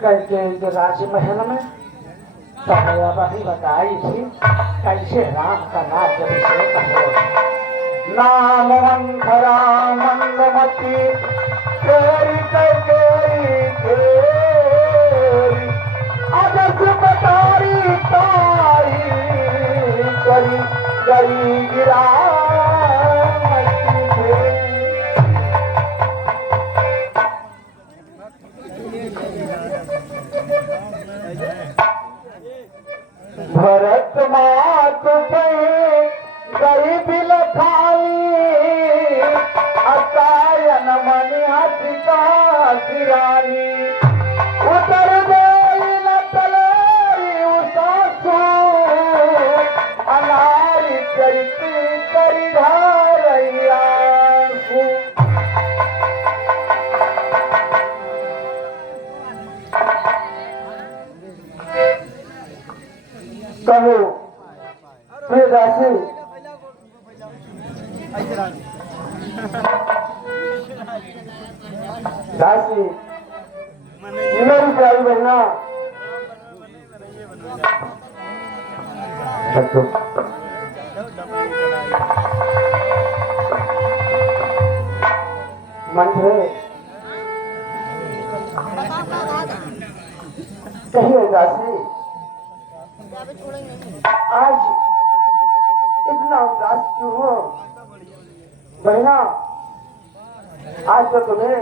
कैके राजमहल में सभयावती बताई थी कैसे राम का राज्याभिषेक हो। नाम मंथरा मंदमती तेरी अजस बतारी तारी करी गरी गिरा भरत मात पे गई बिल खाली अतायन मन हथिका सिरानी उतर गई न तलेरी उसासू अनारी चरित्री करी धारैया कहो दासी दासी मेरी प्यारी बहना मंत्रे कहिए दासी आज इतना उदास क्यों हो बहना। आज तो तुम्हें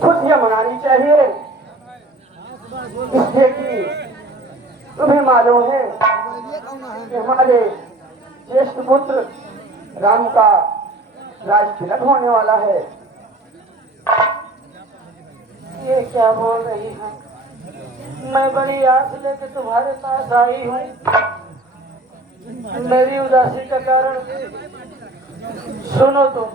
खुशियां मनानी चाहिए इसलिए कि तुम्हें मालूम है कि हमारे ज्येष्ठ पुत्र राम का राज तिलक होने वाला है। ये क्या बोल रही है? मैं बड़ी आस लेकर तुम्हारे पास आई हूँ। मेरी उदासी का कारण सुनो तुम।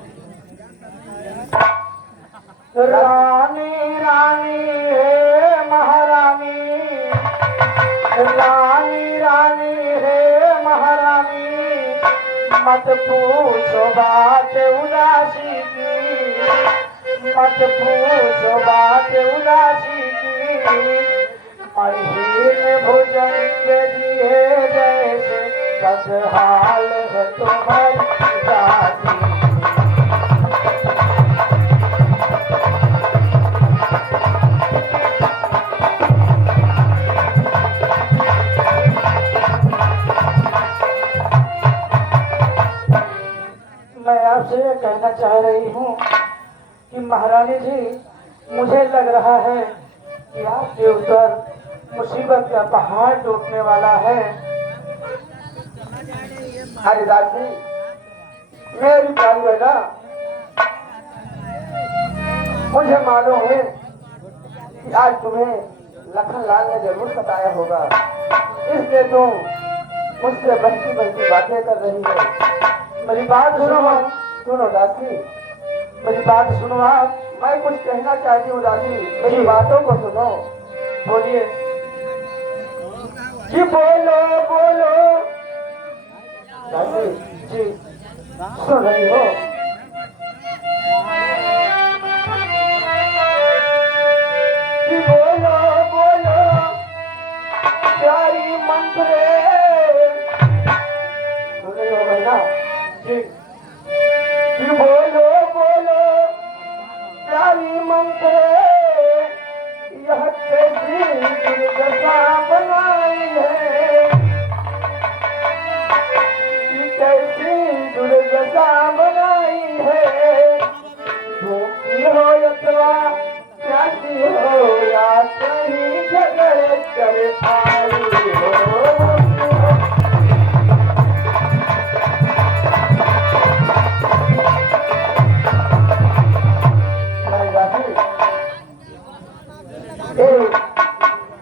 रानी रानी है महारानी रानी रानी है महारानी मत पूछो बात उदासी की मत पूछो बात उदासी की महीन भोजन के दिए जैसे बदहाल है तुम्हारी दासी। मैं आपसे ये कहना चाह रही हूँ कि महारानी जी मुझे लग रहा है कि आपके ऊपर मुसीबत का पहाड़ टूटने वाला है। अरे दासी मेरी प्यारी बेटा मुझे मालूम है कि आज तुम्हें लखन लाल ने जरूर सताया होगा इसलिए तुम मुझसे बहकी बहकी बातें कर रही हो। मेरी बात सुनो दासी मेरी बात सुनो आप। मैं कुछ कहना चाहती हूँ दादी मेरी बातों को सुनो। बोलिए। जी बोलो बोलो दादी जी सुन रही हो? जी बोलो बोलो प्यारी मंत्रे सुन रही हो बहना जी बोलो बोलो प्यारी मंत्रे यह कैसी दुर्दशा बनाई है कैसी दुर्दशा बनाई है। भूखी हो अथवा प्यासी हो या कहीं झगड़े कर आई हो।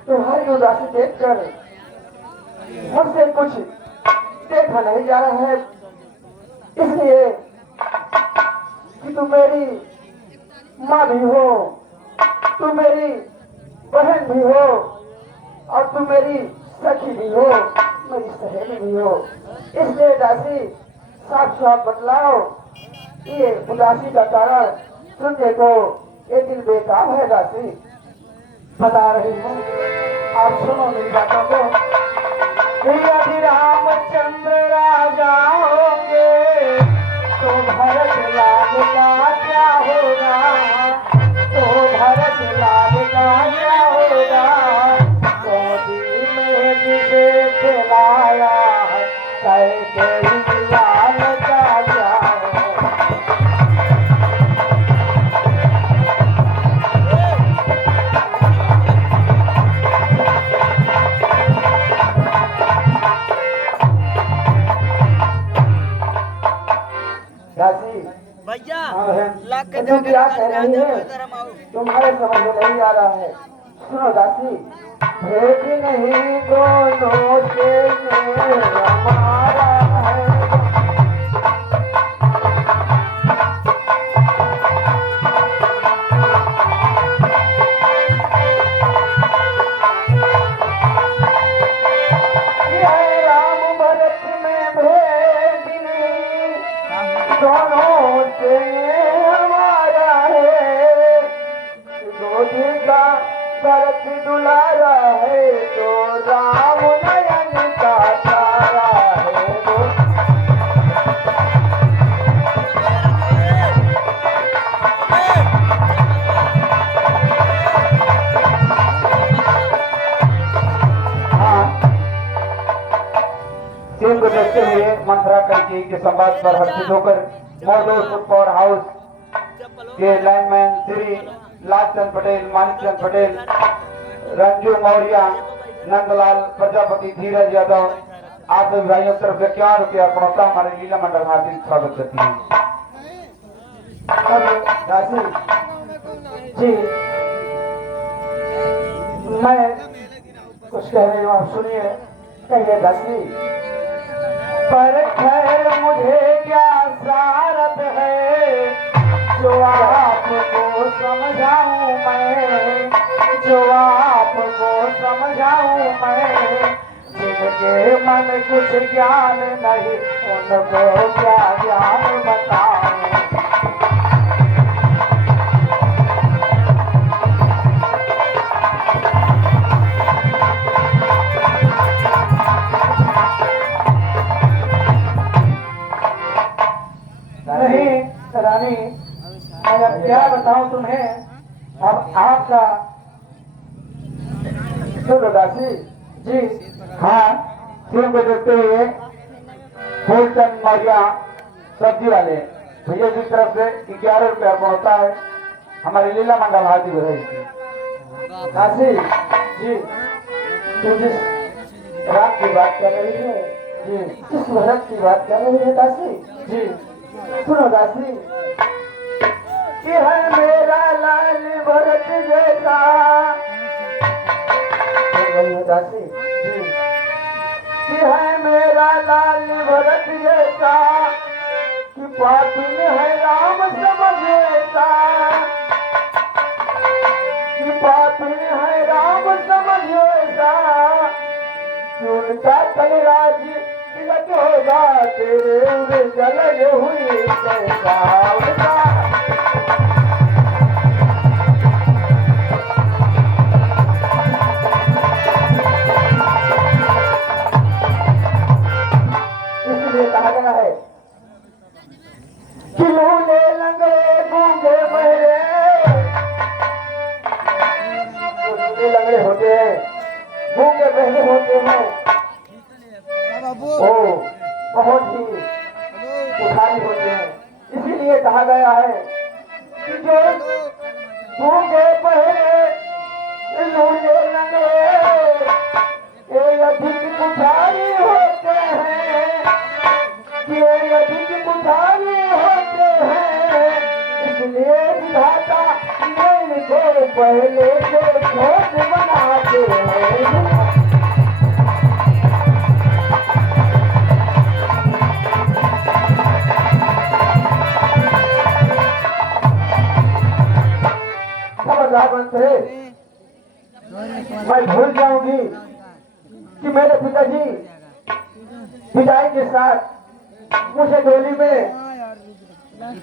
तुम्हारी उदासी देखकर मुझसे कुछ देखा नहीं जा रहा है इसलिए कि तुम मेरी माँ भी हो तुम मेरी बहन भी हो और तुम मेरी सखी भी हो मेरी सहेली भी हो। इसलिए दासी साफ साफ बतलाओ ये उदासी का कारण तुम देखो ये दिल बेकाब है दासी। बता रही हूँ, आप सुनो मेरी बातों को। यदि रामचंद्र राजा होंगे तो भरत लाल का क्या होगा, तो भरत लाल का क्या होगा। गोदी में जिसे खिलाया कैकेयी लाल का क्या होगा। दासी भैया हाँ बहन, लाख के तुम क्या कह रही है? धर्म आओ। तुम्हारे समझ में नहीं आ रहा है। सुनो दासी, भेद नहीं दोनों से हमारा है। ये राम भरत में भेद नहीं, दोनों से हमारा है। गोदी का भरत दुलारा है तो राम नयन का तारा है। हाँ, सीन को देखते हुए मंत्रा करके के संवाद पर हर्षित होकर मोरदो पावर हाउस के लाइनमैन श्री लालचंद पटेल, मानिकचंद पटेल, रंजू मौर्य, नंदलाल प्रजापति, धीरज यादव, आप सभी भाइयों की तरफ से 51 रुपया अर्पण होता है। हमारे लीला मंडल हार्दिक स्वागत करती है। अब दासी जी, मैं कुछ कह रही हूँ, आप सुनिए। कहिए दासी। पर खैर मुझे क्या सारत है, जो आपको समझाऊं मैं, जो आपको समझाऊं मैं। जिनके मन कुछ ज्ञान नहीं उनको क्या ज्ञान बताऊं। नहीं रानी, मैं अब क्या बताऊं तुम्हें। अब आपका सुनो दासी जी। हाँ, सीन को देखते हुए फूलचंद मौर्य सब्जी वाले भैया की तरफ से 11 रुपया अर्पण होता है। हमारी लीला मंडल हार्दिक बधाई। दासी जी, तू जिस रात की बात कर रही है, जी, जिस भरत की बात कर रही है दासी, जी। सुनो दासी, कि है मेरा लाल भरत जैसा। सुन रही हो दासी जी, कि है मेरा लाल भरत जैसा, कि पापिन है राम समझ ऐसा, कि पापिन है राम समझ ऐसा, कि उनका कल राज तिलक होगा तेरे उर जलन हुई कैसा उनका। इसलिए कहा गया है कि लूले लंगड़े गूंगे बहरे, जो लूले लंगड़े होते हैं, गूंगे बहरे होते हैं, वो बहुत ही सुखारी होते हैं। इसीलिए कहा गया है कि जो गूंगे बहरे लूले लंगड़े ये अधिक पुजारी होते हैं, ये अधिक पुजारी होते हैं। इसलिए विधाता ने इनको पहले से खोज बनाते हैं। खबरदार बनते, मैं भूल जाऊंगी कि मेरे पिताजी विदाई के साथ मुझे डोली में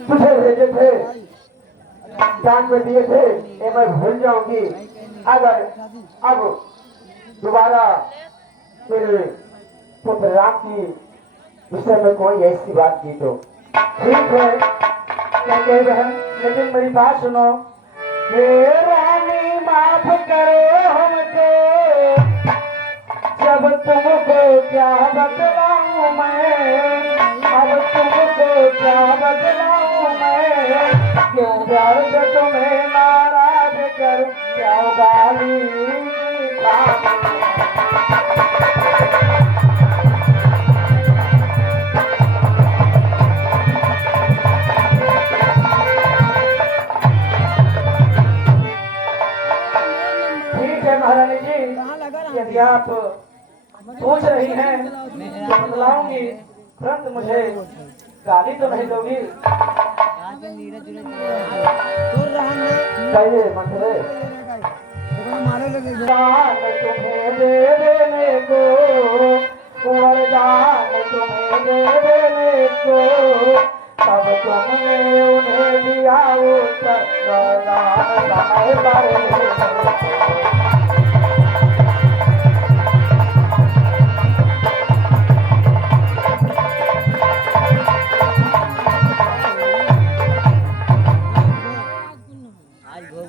तुझे भेजे थे। जान में दिए थे ये मैं भूल जाऊंगी अगर अब दोबारा मेरे पुत्र राम की विषय में कोई ऐसी बात की तो ठीक है क्या बहन, लेकिन मेरी बात सुनो। हे रानी माफ करो हमको, जब तुमको क्या बतलाऊं मैं, अब तुमको क्या बतलाऊं मैं, क्यों प्यार से तुम्हें नाराज करूं, क्या गाली महारानी जी, यदि आप पूछ रही हैं तो बतलाऊंगी, तुरंत मुझे गाली तो नहीं दोगी। कहिए मंत्रे दान तुम्हें दे देने को, वरदान तुम्हें दे देने को, तब तुमने उन्हें दिया उत्तर, वरदान समय पर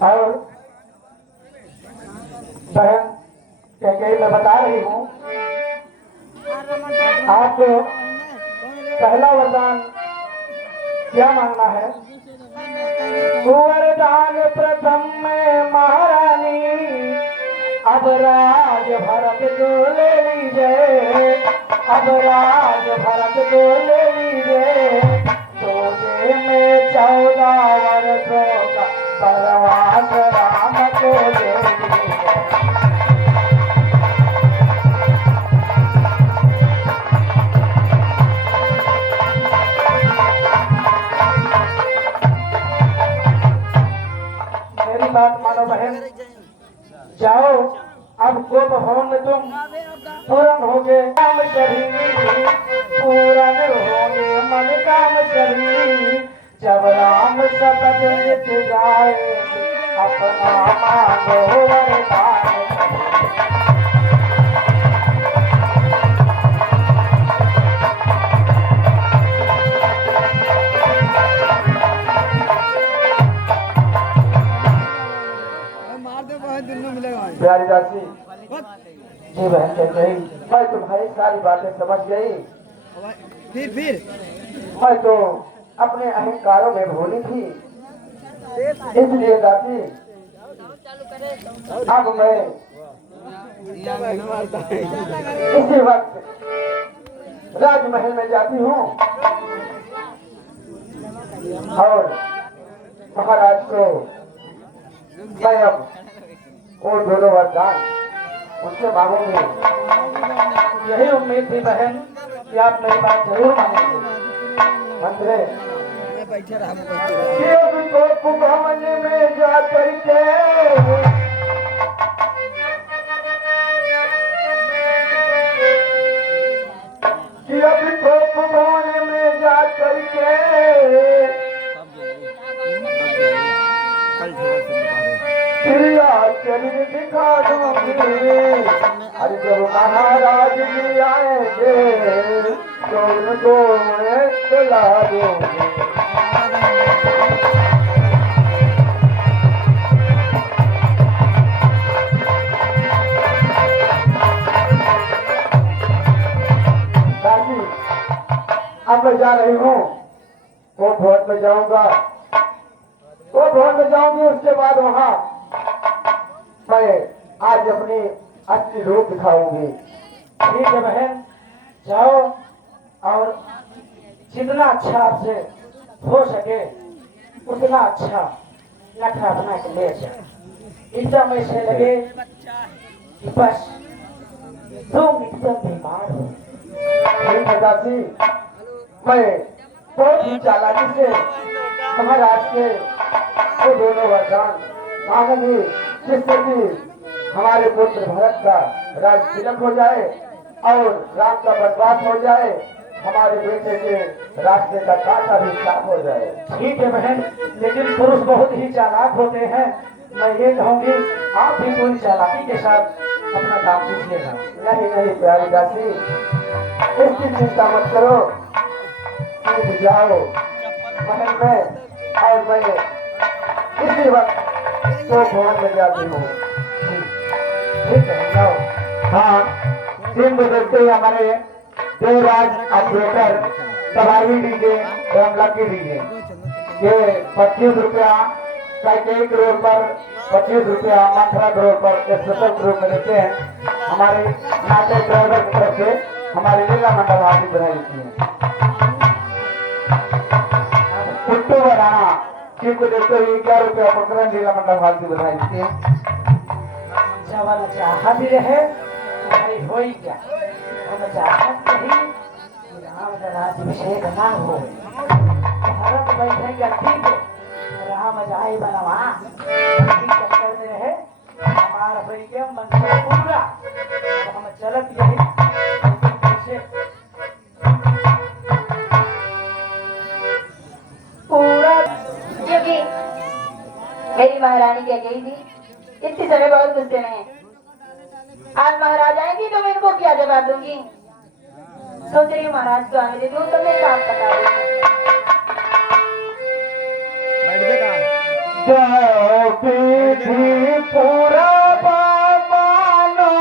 और बहन कहीं मैं बता रही हूँ, आपको पहला वरदान क्या मांगना है? वरदान प्रथम में महारानी, अब राज भरत को ले लीजिए, अब राज भरत को ले लीजिए, सोचे में 14 वर्षों का वनवास राम को दे दीजिए। मेरी बात मानो बहन, जाओ अब गोप भवन में तुम पूर्ण होगे काम सभी, पूर्ण होगे मन काम सभी, जब राम शपथ लेत जाए, अपना मानो वरदान। प्यारी दासी जी बहन कह गई, मैं तुम्हारी सारी बातें समझ गई, फिर मैं तो अपने अहंकारों में भूली थी, इसलिए दासी अब मैं इसी वक्त राजमहल में जाती हूँ और महाराज को मैं अब वो दोनों वरदान उनसे मांगूंगी। यही उम्मीद थी बहन कि आप मेरी बात जरूर मानेंगे। मंत्रे मैं बैठे रहा तो भवन में जा करके अभी तो भवन में जा करके प्रिया चरित्र दिखा दूंगी, अरे जब महाराज जी आएंगे तो उनको मैं खिला दूंगी। दादी अब मैं जा रही हूँ, वो भवन में जाऊंगा, वो भवन में जाऊंगी, उसके बाद वहाँ मैं आज अपनी असली रूप दिखाऊंगी। ठीक है बहन, जाओ और जितना अच्छा आपसे हो सके उतना अच्छा नखरा बना के ले जाओ, एकदम ऐसे लगे कि बस तुम एकदम बीमार हो। ठीक है दासी, मैं बहुत ही चालाकी से महाराज के वो दोनों वरदान मांगूंगी, जिससे कि हमारे पुत्र भरत का राज तिलक हो जाए और राम का वनवास हो जाए, हमारे बेटे के रास्ते का कांटा भी साफ हो जाए। ठीक है बहन, लेकिन पुरुष बहुत ही चालाक होते हैं। मैं ये कहूँगी आप भी पूरी चालाकी के साथ अपना काम कीजिएगा। नहीं नहीं प्यारी दासी, इसकी चिंता मत करो। सीध जाओ महल में और मैं इसी वक्त तो भवन में जाती हूँ। ठीक है, जाओ। हाँ, दिन बदलते ही हमारे देवराज ऑपरेटर सवारी डीजे एवं लकी डीजे ये 25 रुपया साइकिल करोड़ पर 25 रुपया मंथरा करोड़ पर स्पेशल ग्रुप में देते हैं। हमारे नाटक ड्राइवर की तरफ से हमारे जिला मंडल हाथी बनाई देती है। कुट्टू राणा जी को देते हुए 11 रुपया प्रकरण जिला मंडल हाथी बनाई देती है। जवान चाहत ही रहे भाई हो ही क्या, हम चाहत नहीं कि राम राज्याभिषेक ना हो। भारत बैठे गद्दी पे राम जाए बनवा, इसी चक्कर में रहे हमारा भाई के मंत्र पूरा। अब हम चलत यही कैसे पूरा, क्योंकि मेरी महारानी क्या कही थी, इतने समय बहुत गुस्से में है। आज महाराज आएंगी तो मैं इनको क्या जवाब दूंगी। सोच रही हूँ महाराज को आने दे दूँ तो मैं साफ बता दूंगी। बैठ दे कहाँ जो पीठी पूरा बाबानो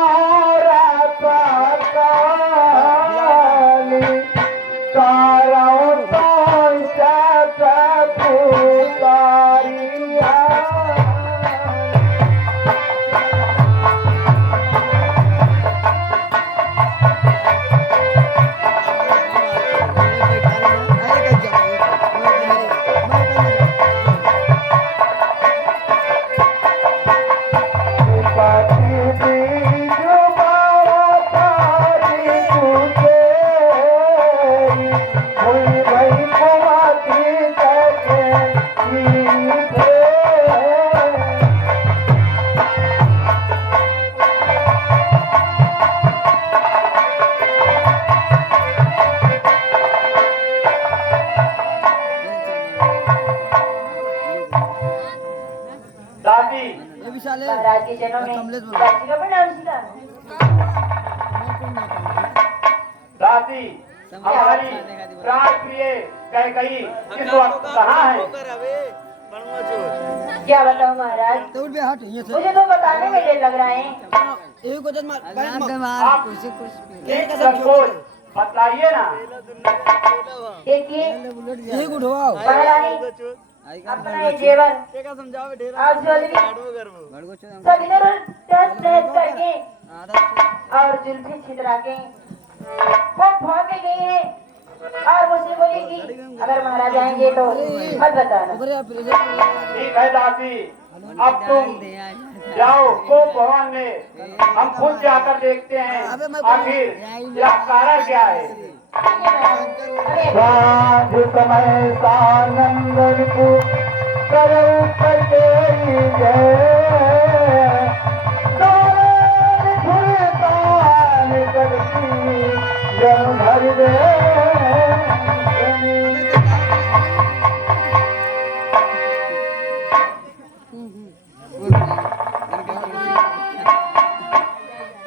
राताली ताराओं तो सब पुकारिया। ये विशाल है महाराज के चरणों में कमलेश बोल दासी का प्रणाम सीधा। दासी हमारी प्राण प्रिय कैकई इस वक्त कहाँ है? क्या बताऊँ महाराज, तो उठ बे हट ये से मुझे तो बताने में देर लग रहा है। एक को जन मार आप एक संकोच बतलाइए ना। देखिए एक उठवाओ महारानी अपना ये जेवर और ज्वेलरी सब इधर उधर टच टच करके और जुल्फी छितरा के वो भाग के गई है और मुझसे बोली कि अगर महाराज आएंगे तो मत बताना। ठीक है दासी, अब तुम जाओ को भवन में, हम खुद जाकर देखते हैं आखिर यह कारण क्या है। ठीक है महाराज। साँझ समय सानंदन को करो करके जय करती जन भर दे।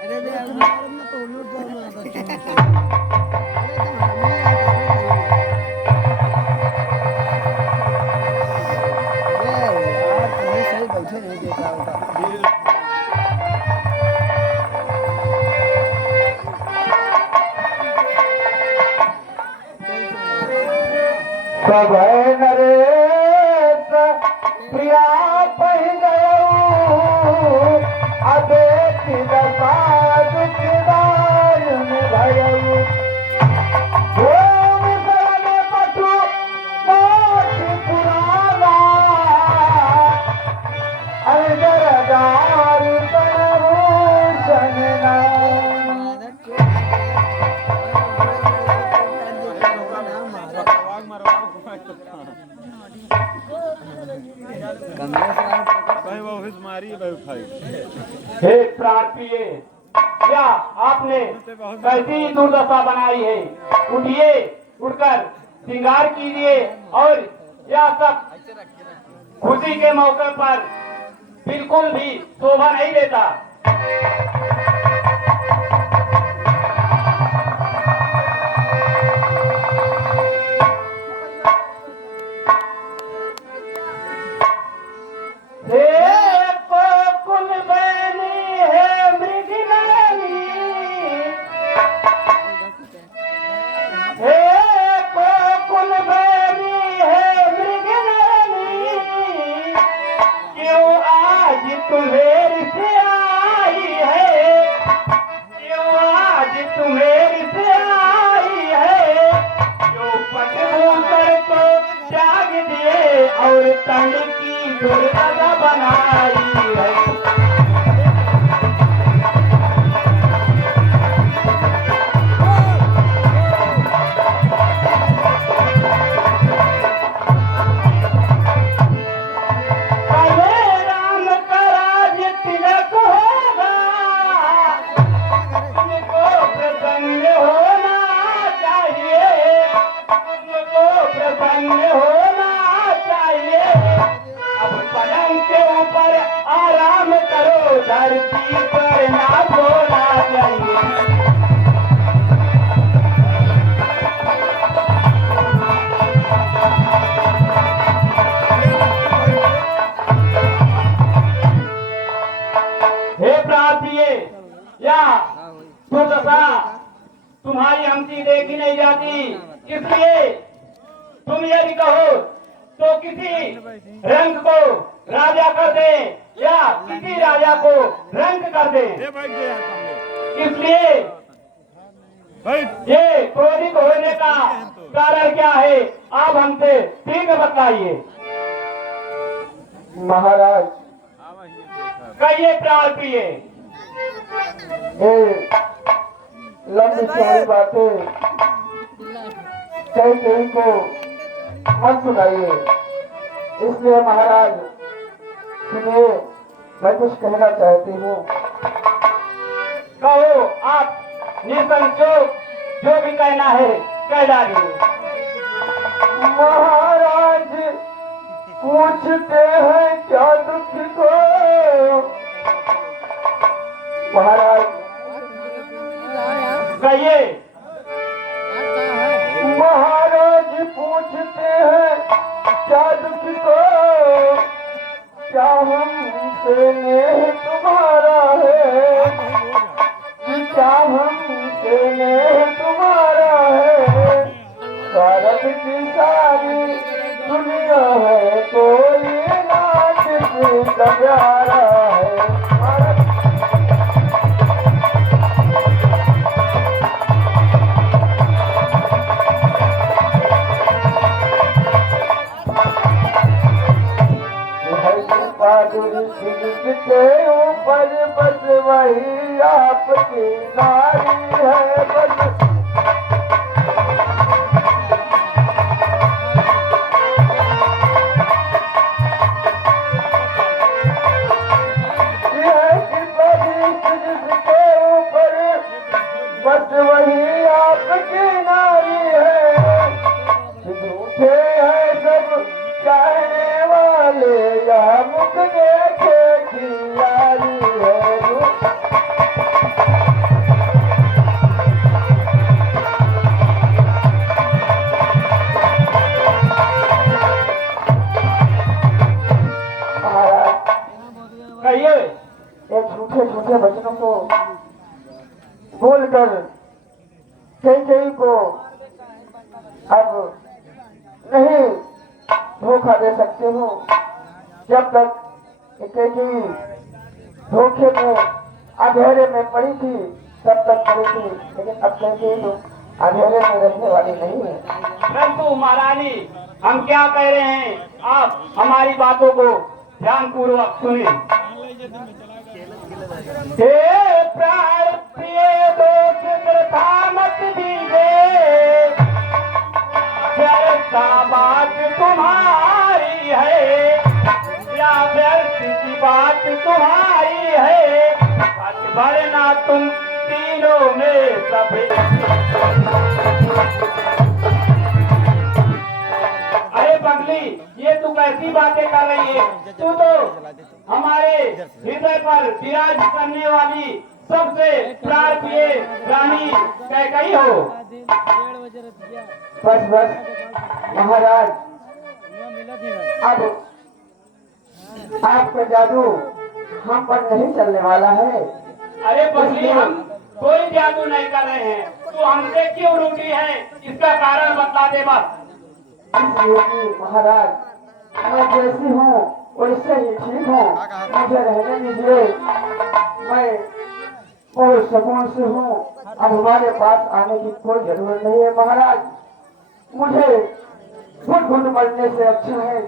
अरे दे मैं तो लूट जाऊंगा। यार तुम्हें सही बैठे नहीं देता होगा। सब नरेश प्रिया पह गयो अबे दशा दुखदार भयो पटु पुराना अजरदार सनना। हे प्राण प्रिय या आपने कैसी दुर्दशा बनाई है। उठिए, उठकर श्रृंगार कीजिए और यह सब खुशी के मौके पर बिल्कुल भी शोभा नहीं देता। और तन की दुर्गा बनाई है। राम का राज्य तिलक होगा, तुमको प्रसन्न होना चाहिए, तुमको प्रसन्न होना चाहिए। अब पलंग के ऊपर आराम करो, धरती पर ना बोला चाहिए। हे प्रार्थी, या दुर्दशा तुम्हारी हमसे देखी नहीं जाती, इसलिए तुम यदि कहो तो किसी रंग को राजा कर दे या किसी राजा को रंग कर दे। इसलिए ये क्रोधित होने का कारण क्या है, आप हमसे ठीक बताइए। महाराज, कहिए प्रार्थी, ये लंबी चौड़ी बातें कहीं को मत सुनाइए। इसलिए महाराज सुनिए, मैं कुछ कहना चाहती हूँ। कहो, आप निसंकोच जो भी कहना है कह डालिए। महाराज पूछते हैं क्या दुख को। महाराज कहिए। महाराज पूछते हैं क्या दुख को, क्या हमसे नेह तुम्हारा है, क्या हमसे नेह तुम्हारा है। भारत की सारी दुनिया है, कोई नाच का प्यारा है। भारत के ऊपर बस वही आपकी नारी है। बस जिसके ऊपर बस वही आपकी नारी है। झूठे हैं सब कहने वाले, यह मुख देखे की यारी है। कहिए। ये झूठे झूठे वचनों को बोलकर कई को अब नहीं धोखा दे सकते हो। जब तक कई धोखे में अंधेरे में पड़ी थी तब तक पड़ी थी, लेकिन अब कई लोग अंधेरे में रहने वाली नहीं है। परंतु महारानी, हम क्या कह रहे हैं, आप हमारी बातों को ध्यान पूर्वक सुनिए। हे प्राण प्रिय दोष वृथा मत दीजिए, व्यर्थ बात तुम्हारी है, या व्यर्थ की बात तुम्हारी है। वरना तुम तीनों में सफेद। अरे पगली, ये तू कैसी बातें कर रही है? तू तो हमारे हृदय पर विराज करने वाली सबसे प्यार प्रिय रानी कैकई हो। बस बस महाराज, अब आपका जादू हम पर नहीं चलने वाला है। अरे पगली, हम कोई जादू नहीं कर रहे हैं। तू हमसे क्यों रूठी है, इसका कारण बता दे बस। इसलिए कि महाराज, मैं जैसी हूँ वैसे ही ठीक हूँ, मुझे रहने दीजिए। मैं बहुत सुकून से हूँ, अब हमारे पास आने की कोई जरूरत नहीं है महाराज। मुझे घुट घुट मरने से अच्छा है